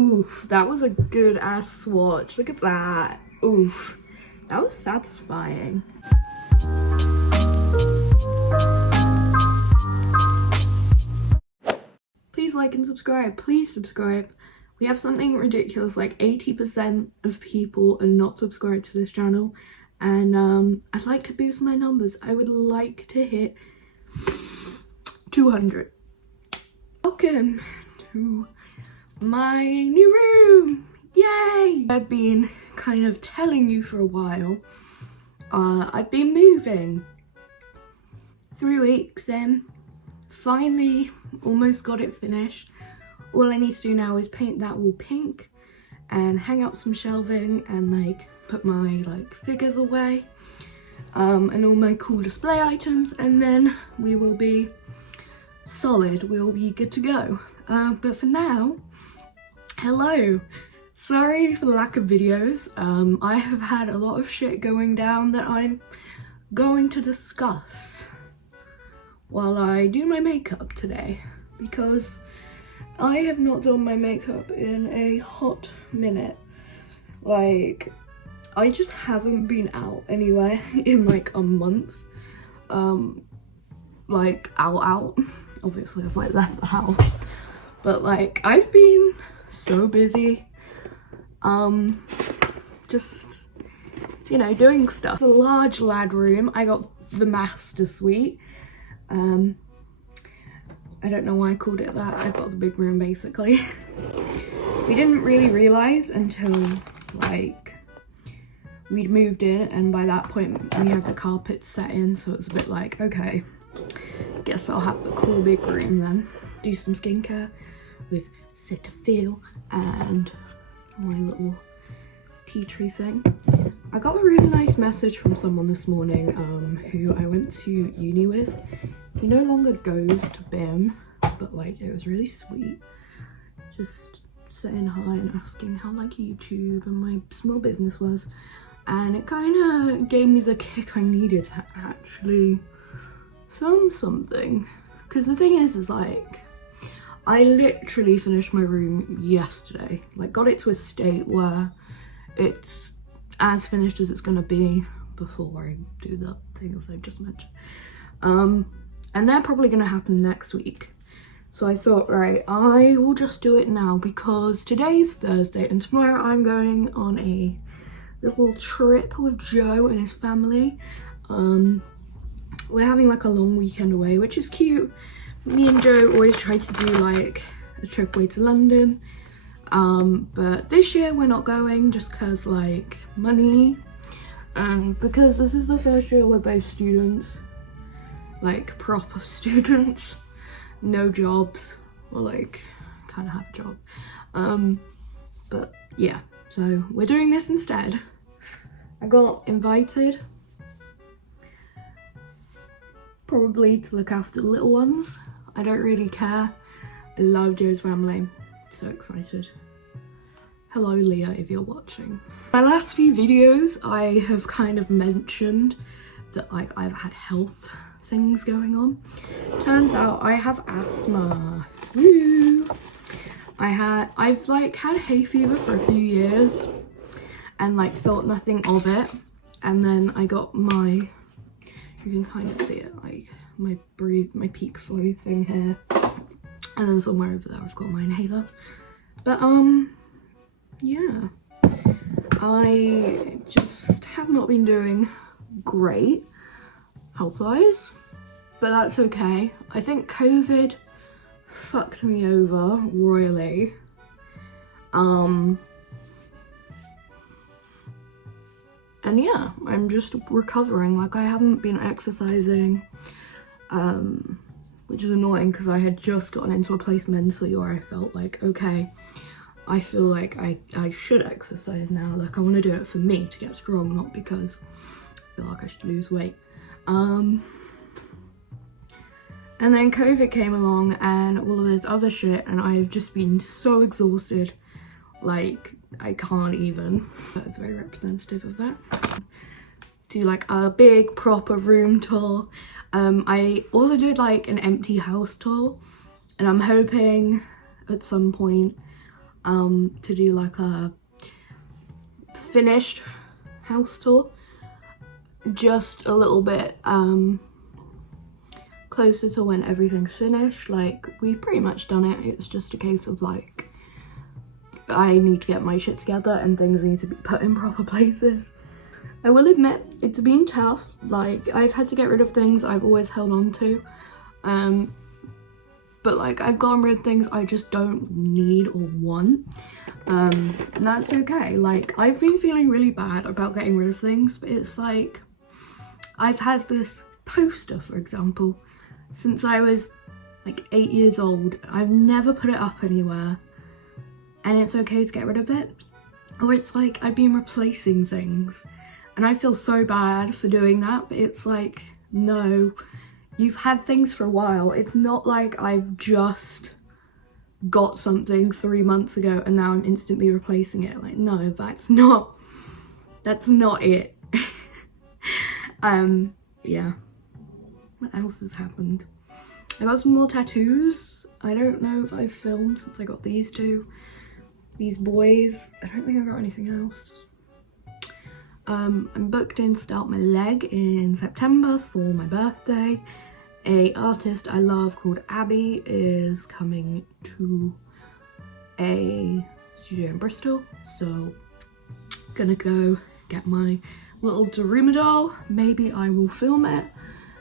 Oof, that was a good ass swatch. Look at that. Oof, that was satisfying. Please like and subscribe. Please subscribe. We have something ridiculous, like 80% of people are not subscribed to this channel, and I'd like to boost my numbers. I would like to hit 200. Welcome to my new room. Yay! I've been kind of telling you for a while. I've been moving. 3 weeks in, finally almost got it finished. All I need to do now is paint that wall pink and hang up some shelving and like put my like figures away, and all my cool display items, and then we will be solid. We'll be good to go. But for now, hello. Sorry for the lack of videos. I have had a lot of shit going down that I'm going to discuss while I do my makeup today, because I have not done my makeup in a hot minute. Like, I just haven't been out anywhere in like a month. Like out. Obviously I've like left the house, but like I've been so busy. Just, you know, doing stuff. It's a large lad room. I got the master suite. I don't know why I called it that. I've got the big room basically. We didn't really realise until like we'd moved in, and by that point we had the carpet set in, so it's a bit like, okay, guess I'll have the cool big room then. Do some skincare with Cetaphil and my little tea tree thing. I got a really nice message from someone this morning who I went to uni with. He no longer goes to BIM, but like it was really sweet. Just saying hi and asking how like YouTube and my small business was, and it kind of gave me the kick I needed to actually film something. Because the thing is like, I literally finished my room yesterday. Like got it to a state where it's as finished as it's gonna be before I do the things I just mentioned. And they're probably gonna happen next week. So I thought, right, I will just do it now, because today's Thursday and tomorrow I'm going on a little trip with Joe and his family. We're having like a long weekend away, which is cute. Me and Joe always try to do like a trip away to London. But this year we're not going just cause like money, and because this is the first year we're both students, like proper students, no jobs, or like kind of have a job. But yeah, so we're doing this instead. I got invited probably to look after the little ones. I don't really care. I love Joe's family. So excited. Hello Leah, if you're watching. My last few videos I have kind of mentioned that like I've had health things going on. Turns out I have asthma. Woo! I've like had hay fever for a few years and like thought nothing of it, and then I got my, you can kind of see it, like my peak flu thing here, and then somewhere over there I've got my inhaler. But yeah, I just have not been doing great health-wise, but that's okay. I think COVID fucked me over royally. And yeah, I'm just recovering. Like I haven't been exercising, which is annoying because I had just gotten into a place mentally where I felt like, okay, I feel like I should exercise now. Like I want to do it for me to get strong, not because I feel like I should lose weight. And then COVID came along and all of this other shit, and I've just been so exhausted, like I can't even. That's very representative of that. Do like a big proper room tour. I also did like an empty house tour, and I'm hoping at some point to do like a finished house tour, just a little bit closer to when everything's finished. Like, we've pretty much done it. It's just a case of like, I need to get my shit together and things need to be put in proper places. I will admit, it's been tough. Like, I've had to get rid of things I've always held on to. But like, I've gotten rid of things I just don't need or want. And that's okay. Like, I've been feeling really bad about getting rid of things, but it's like, I've had this poster, for example, since I was like 8 years old. I've never put it up anywhere, and it's okay to get rid of it. Or it's like, I've been replacing things, and I feel so bad for doing that, but it's like, no, you've had things for a while. It's not like I've just got something 3 months ago and now I'm instantly replacing it. Like, no, that's not it. Yeah. What else has happened? I got some more tattoos. I don't know if I've filmed since I got these two. These boys. I don't think I got anything else. I'm booked in to start my leg in September for my birthday. A artist I love called Abby is coming to a studio in Bristol, so gonna go get my little Grwm doll. Maybe I will film it,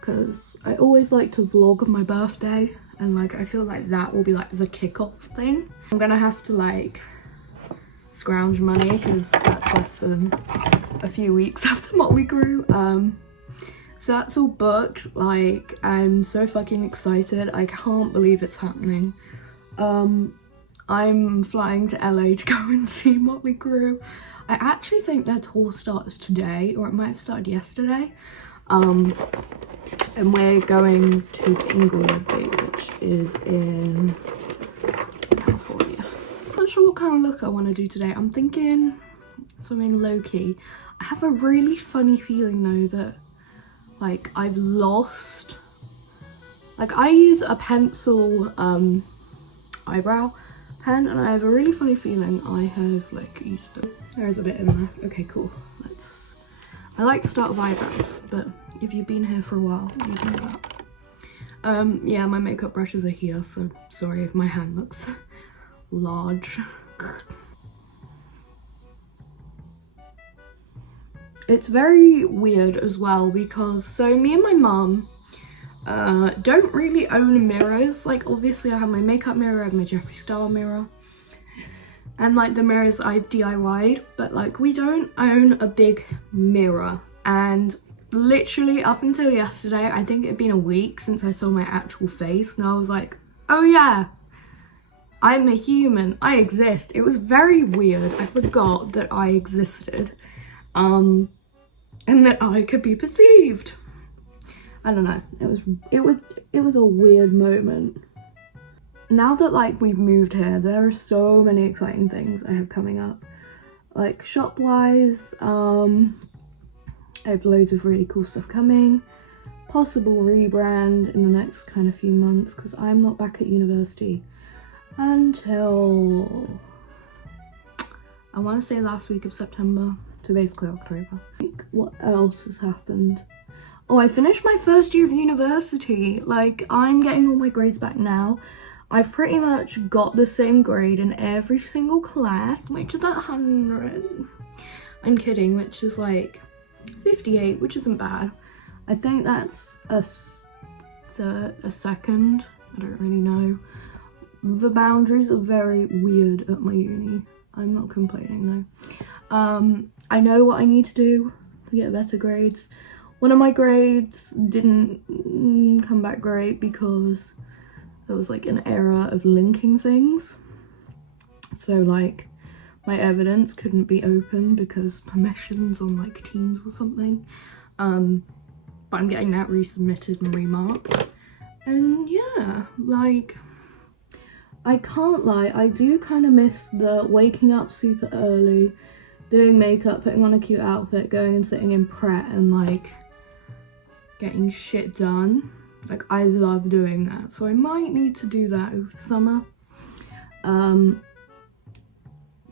because I always like to vlog my birthday, and like, I feel like that will be like the kickoff thing. I'm gonna have to like scrounge money, because that's less than a few weeks after Motley Grwm. So that's all booked. Like, I'm so fucking excited. I can't believe it's happening. I'm flying to LA to go and see Motley Grwm. I actually think their tour starts today, or it might have started yesterday. And we're going to Inglewood, which is in California. I'm not sure what kind of look I want to do today. I'm thinking something low-key. I have a really funny feeling though that like I've lost, like I use a pencil eyebrow pen, and I have a really funny feeling I have like used them. There is a bit in there. Okay, cool. I like to start with eyebrows, but if you've been here for a while, you know that. Yeah, my makeup brushes are here, so sorry if my hand looks large. It's very weird as well, because so me and my mum don't really own mirrors. Like, obviously I have my makeup mirror, I have my Jeffree Star mirror, and like the mirrors I've DIY'd, but like we don't own a big mirror. And literally up until yesterday, I think it'd been a week since I saw my actual face, and I was like, oh yeah, I'm a human, I exist. It was very weird. I forgot that I existed. And that I could be perceived. I don't know. It was a weird moment. Now that like we've moved here, there are so many exciting things I have coming up. Like shop wise, I have loads of really cool stuff coming. Possible rebrand in the next kind of few months, because I'm not back at university until I want to say last week of September. So basically October. What else has happened? Oh, I finished my first year of university. Like, I'm getting all my grades back now. I've pretty much got the same grade in every single class, which is 100. I'm kidding, which is like 58, which isn't bad. I think that's a second. I don't really know. The boundaries are very weird at my uni. I'm not complaining though. I know what I need to do to get better grades. One of my grades didn't come back great because there was like an error of linking things. So like my evidence couldn't be opened because permissions on like Teams or something. But I'm getting that resubmitted and remarked. And yeah, like, I can't lie, I do kind of miss the waking up super early, doing makeup, putting on a cute outfit, going and sitting in prep and like getting shit done. Like, I love doing that, so I might need to do that over the summer.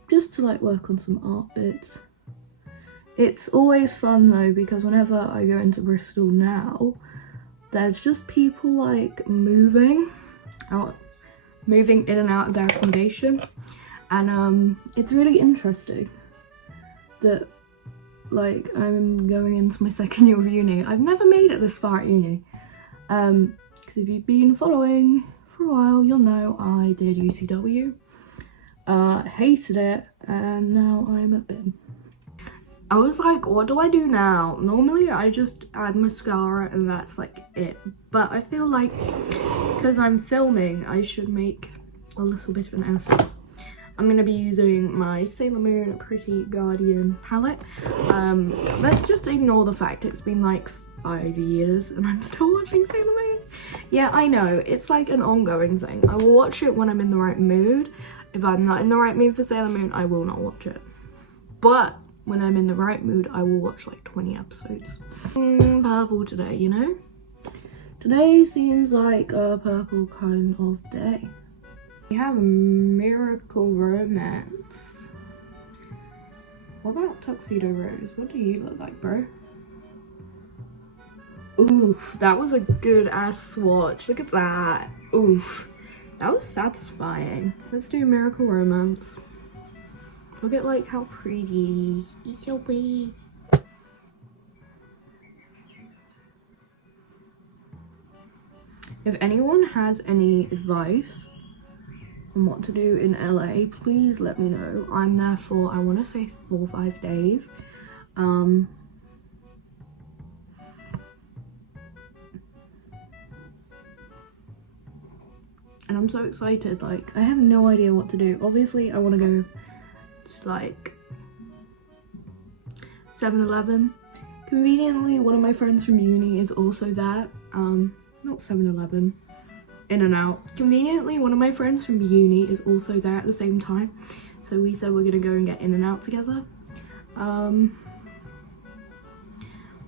just to like work on some art bits. It's always fun though, because whenever I go into Bristol now, there's just people like moving in and out of their accommodation, and it's really interesting that like I'm going into my second year of uni. I've never made it this far at uni, because if you've been following for a while, you'll know I did UCW, hated it, and now I'm at bin. I was like, what do I do now? Normally I just add mascara and that's like it, but I feel like because I'm filming I should make a little bit of an effort. I'm going to be using my Sailor Moon Pretty Guardian palette. Let's just ignore the fact it's been like 5 years and I'm still watching Sailor Moon. Yeah, I know, it's like an ongoing thing. I will watch it when I'm in the right mood. If I'm not in the right mood for Sailor Moon, I will not watch it. But when I'm in the right mood, I will watch like 20 episodes. Purple today, you know? Today seems like a purple kind of day. We have a miracle romance. What about Tuxedo Rose? What do you look like, bro? Oof, that was a good ass swatch. Look at that. Oof, that was satisfying. Let's do miracle romance. Look at like how pretty. It's so pretty. If anyone has any advice on what to do in LA, please let me know. I'm there for, I want to say 4 or 5 days. And I'm so excited. Like, I have no idea what to do. Obviously, I want to go to like 7-Eleven. Conveniently, one of my friends from uni is also there. Not 7-Eleven, In-N-Out. Conveniently, one of my friends from uni is also there at the same time. So we said we're gonna go and get In-N-Out together.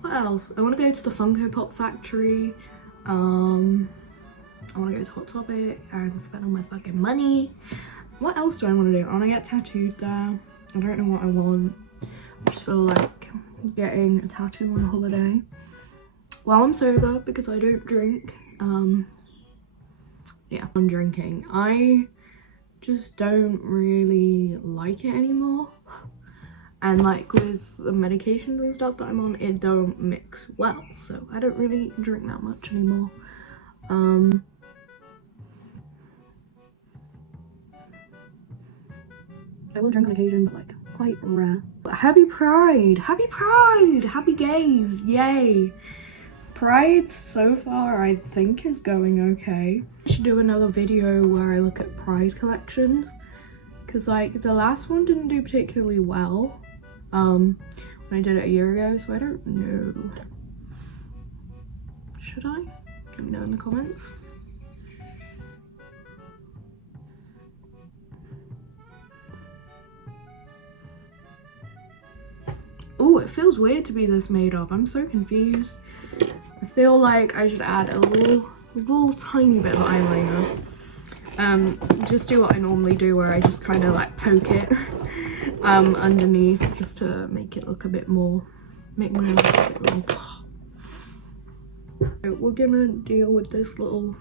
What else? I want to go to the Funko Pop factory. I want to go to Hot Topic and spend all my fucking money. What else do I want to do? I want to get tattooed there. I don't know what I want. I just feel like getting a tattoo on holiday while I'm sober, because I don't drink. Yeah, I'm drinking. I just don't really like it anymore. And like with the medications and stuff that I'm on, it don't mix well. So I don't really drink that much anymore. I will drink on occasion, but like quite rare. But happy Pride! Happy Pride! Happy gays! Yay! Pride so far I think is going okay. I should do another video where I look at Pride collections, because like the last one didn't do particularly well when I did it a year ago, so I don't know. Should I? Let me know in the comments. Oh, it feels weird to be this made up. I'm so confused. I feel like I should add a little tiny bit of eyeliner. Just do what I normally do, where I just kind of like poke it underneath, just to make it look a bit more, make my eyes look a bit more. So we're gonna deal with this little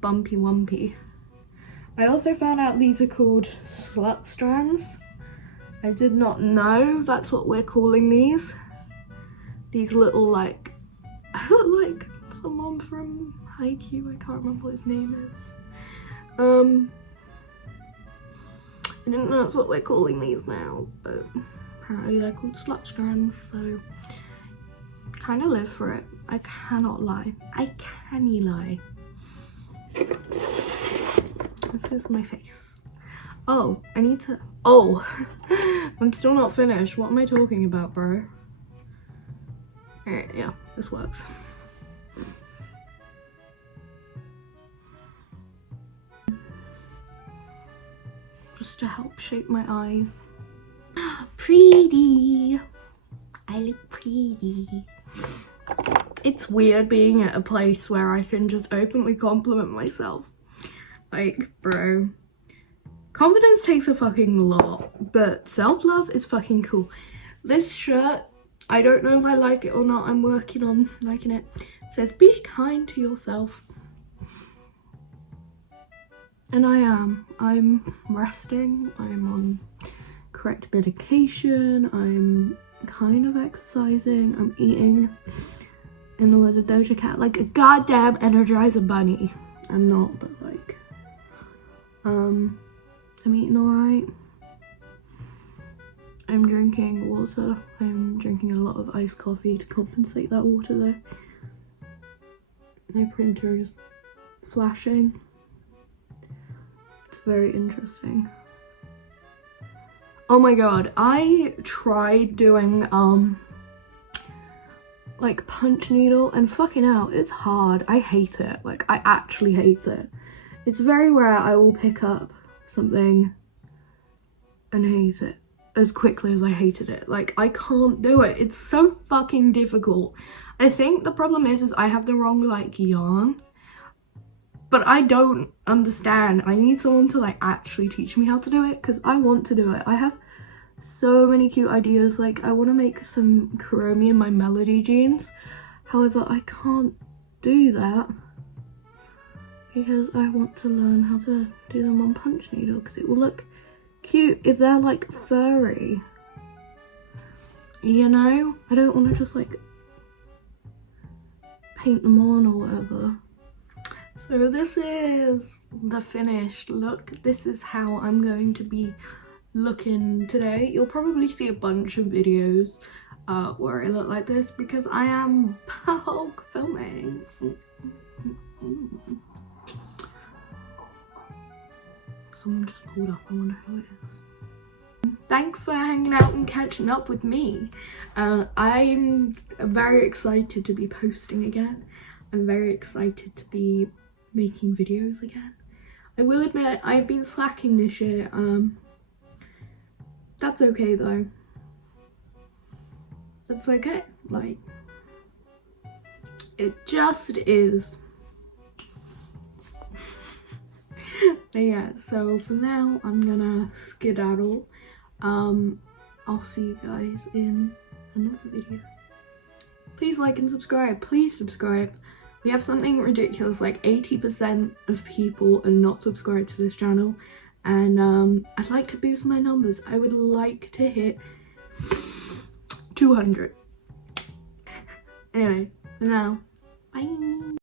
bumpy wumpy. I also found out these are called slut strands. I did not know that's what we're calling these. These little like, like someone from Haikyuu, I can't remember what his name is. I didn't know that's what we're calling these now, but apparently they're called slut strands, so kind of live for it. I cannot lie. I canny lie. This is my face. Oh, I need to, oh, I'm still not finished. What am I talking about, bro? Alright, yeah, this works. Just to help shape my eyes. Pretty! I look pretty. It's weird being at a place where I can just openly compliment myself. Like, bro, Confidence takes a fucking lot, but self-love is fucking cool. This shirt, I don't know if I like it or not. I'm working on liking it. It says, be kind to yourself. And I am. I'm resting. I'm on correct medication. I'm kind of exercising. I'm eating, in the words of Doja Cat, like a goddamn Energizer bunny. I'm not, but like, I'm eating alright. I'm drinking water. I'm drinking a lot of iced coffee to compensate that water though. My printer is flashing. It's very interesting. Oh my god, I tried doing like punch needle, and fucking hell, it's hard. I hate it. Like, I actually hate it. It's very rare I will pick up something and hate it as quickly as I hated it. Like, I can't do it. It's so fucking difficult. I think the problem is I have the wrong like yarn, but I don't understand. I need someone to like actually teach me how to do it, because I want to do it. I have so many cute ideas. Like, I want to make some Grwm in my melody jeans. However, I can't do that because I want to learn how to do them on punch needle, because it will look cute if they're like furry, you know? I don't want to just like paint them on or whatever. So this is the finished look. This is how I'm going to be looking today. You'll probably see a bunch of videos where I look like this, because I am bulk filming. Someone just pulled up. I wonder who it is. Thanks for hanging out and catching up with me. I'm very excited to be posting again. I'm very excited to be making videos again. I will admit I've been slacking this year. That's okay though. That's okay. Like, it just is. But yeah, so for now I'm gonna skedaddle. I'll see you guys in another video. Please like and subscribe. Please subscribe. We have something ridiculous, like 80% of people are not subscribed to this channel, and I'd like to boost my numbers. I would like to hit 200. Anyway, for now, bye.